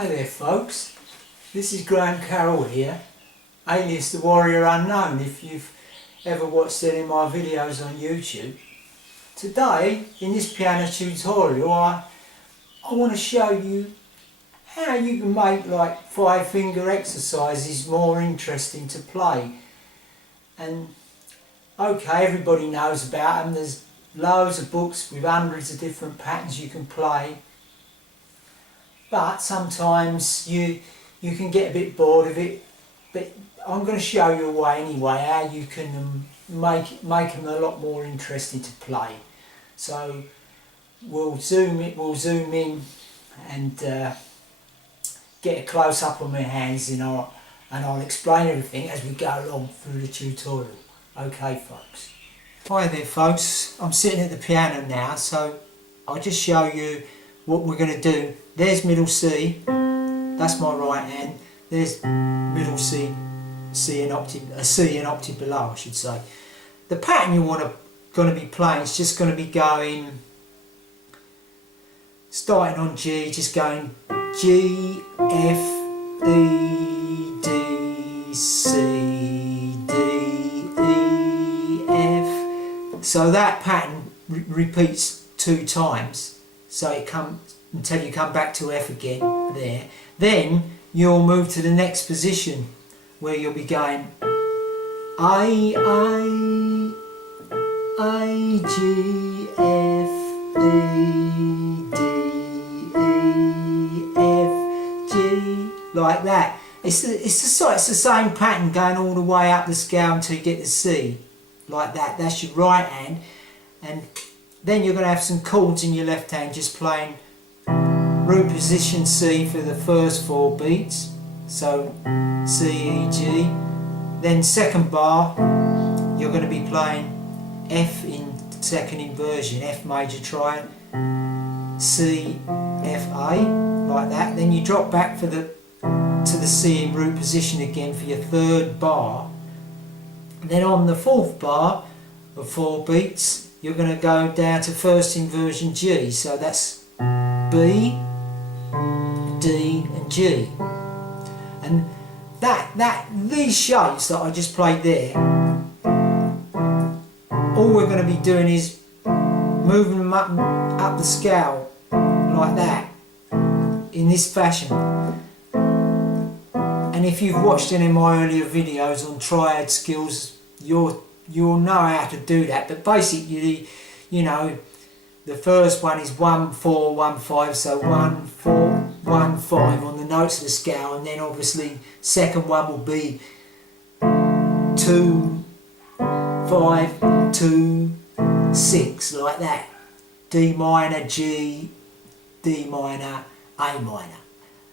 Hi there folks, this is Carroll here, alias the Warrior Unknown if you've ever watched any of my videos on YouTube. Today in this piano tutorial I want to show you how you can make like 5-finger exercises more interesting to play. And okay, everybody knows about them, there's loads of books with hundreds of different patterns you can play. But sometimes you can get a bit bored of it. But I'm going to show you a way anyway how you can make them a lot more interesting to play. So we'll zoom in and get a close up on my hands, and I'll explain everything as we go along through the tutorial. Okay, folks. Hi there, folks. I'm sitting at the piano now, so I'll just show you what we're going to do. There's middle C, that's my right hand. There's middle C, a C an octave below, I should say. The pattern you going to be playing is just going to be going, starting on G, just going G, F, E, D, C, D, E, F. So that pattern repeats 2 times. So it comes until you come back to F again there. Then you'll move to the next position where you'll be going A, G, F, E, D, E, F, G, like that. It's the same pattern going all the way up the scale until you get to C, like that. That's your right hand, and then you're going to have some chords in your left hand just playing root position C for the first 4 beats, so C, E, G. Then second bar you're going to be playing F in second inversion, F major triad, C, F, A, like that. Then you drop back to the C in root position again for your 3rd bar. And then on the 4th bar of 4 beats you're going to go down to first inversion G, so that's B, D and G. And these shapes that I just played there, all we're going to be doing is moving them up the scale like that, in this fashion. And if you've watched any of my earlier videos on triad skills, you'll know how to do that. But basically, you know, the first one is 1, 4, 1, 5, so 1, 4, 1, 5 on the notes of the scale, and then obviously second one will be 2, 5, 2, 6, like that. D minor, G, D minor, A minor.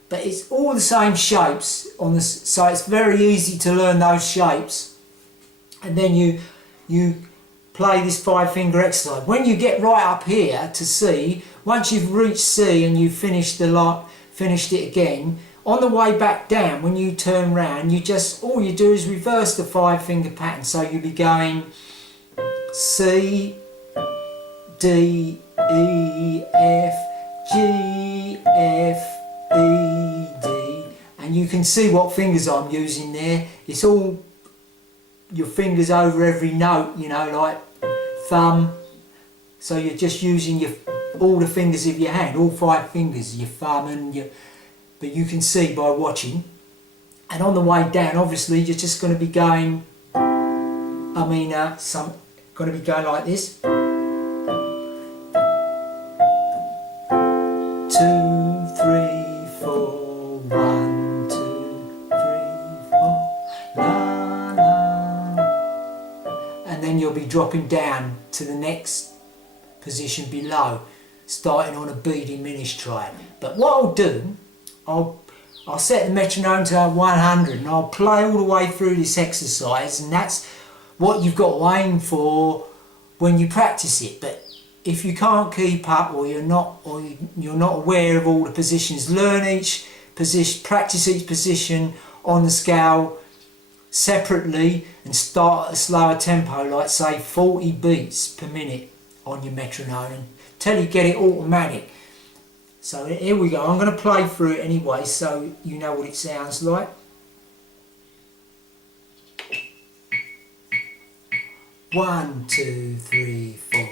But it's all the same shapes so it's very easy to learn those shapes. And then you play this 5-finger exercise. When you get right up here to C, once you've reached C and you've finished it again, on the way back down, when you turn round, all you do is reverse the 5-finger pattern. So you'll be going C, D, E, F, G, F, E, D, and you can see what fingers I'm using there. It's all your fingers over every note, you know, like thumb. So you're just using all the fingers of your hand, all 5 fingers, your thumb and but you can see by watching. And on the way down, obviously, you're just going to be going, going to be going like this. 2, 3, 4, 1, 2, 3, 4, la, la. And then you'll be dropping down to the next position below, starting on a B diminished triad. But what I'll do, I'll set the metronome to 100 and I'll play all the way through this exercise, and that's what you've got to aim for when you practice it. But if you can't keep up, or you're not aware of all the positions, learn each position, practice each position on the scale separately, and start at a slower tempo, like say 40 beats per minute on your metronome, until you get it automatic. So here we go. I'm going to play through it anyway so you know what it sounds like. 1, 2, 3, 4.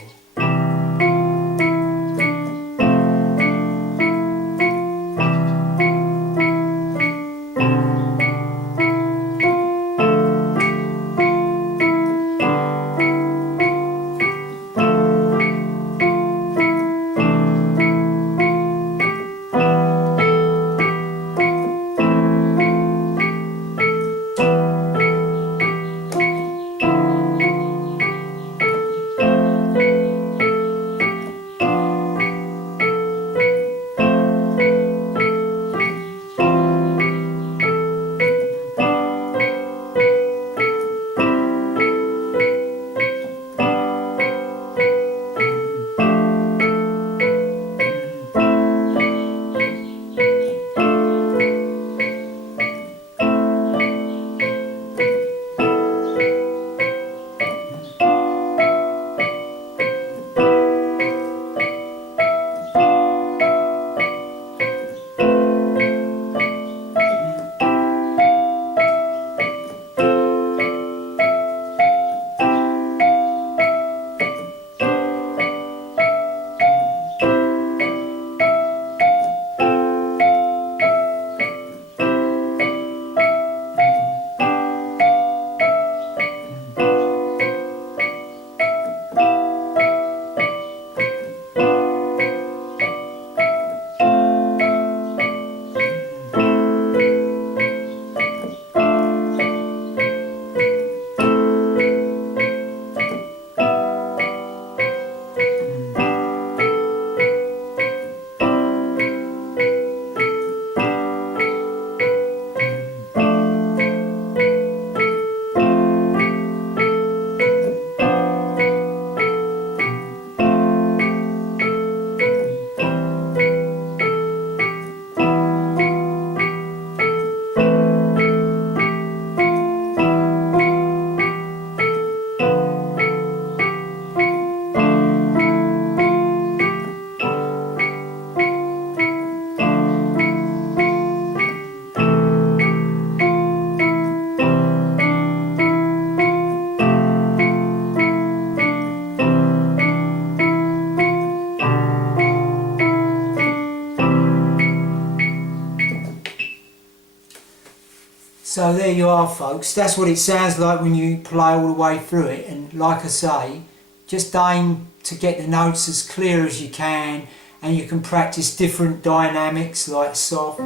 So there you are, folks. That's what it sounds like when you play all the way through it. And like I say, just aim to get the notes as clear as you can, and you can practice different dynamics like soft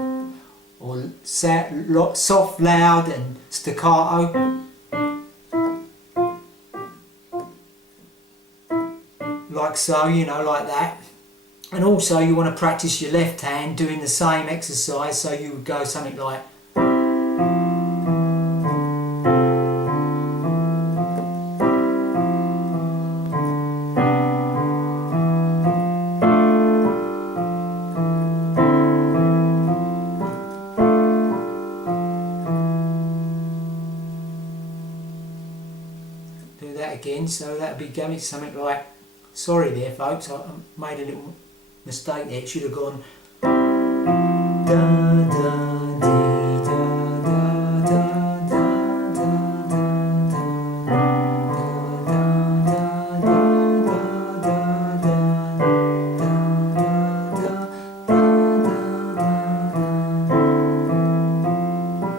or soft, loud and staccato. Like so, you know, like that. And also you want to practice your left hand doing the same exercise, so you would go something like do that again, so that would be going something like, sorry there folks, I made a little mistake there, it should have gone da da dee da da da da da.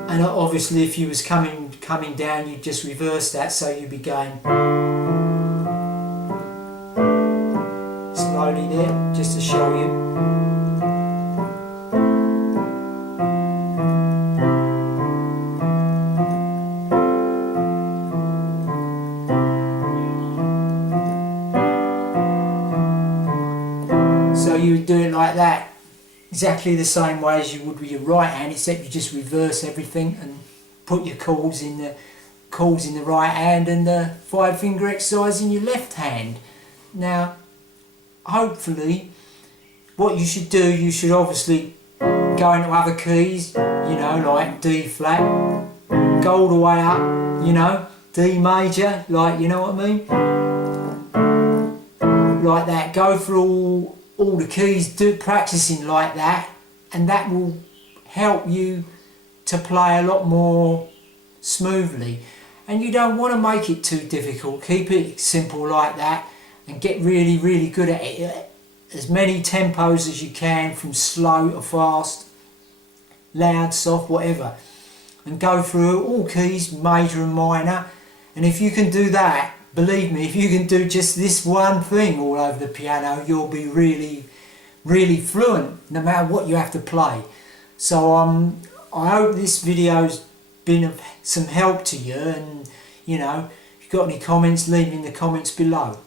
And obviously if you was coming down, you'd just reverse that, so you'd be going slowly there, just to show you. So you would do it like that, exactly the same way as you would with your right hand, except you just reverse everything and put your chords in the right hand and the 5-finger exercise in your left hand. Now, hopefully, what you should do, you should obviously go into other keys, you know, like D flat, go all the way up, you know, D major, like, you know what I mean? Like that, go through all the keys, practicing like that, and that will help you to play a lot more smoothly. And you don't want to make it too difficult. Keep it simple like that and get really, really good at it. As many tempos as you can, from slow to fast, loud, soft, whatever, and go through all keys, major and minor. And if you can do that, believe me, if you can do just this one thing all over the piano, you'll be really, really fluent no matter what you have to play. So I hope this video's been of some help to you, and you know, if you've got any comments, leave them in the comments below.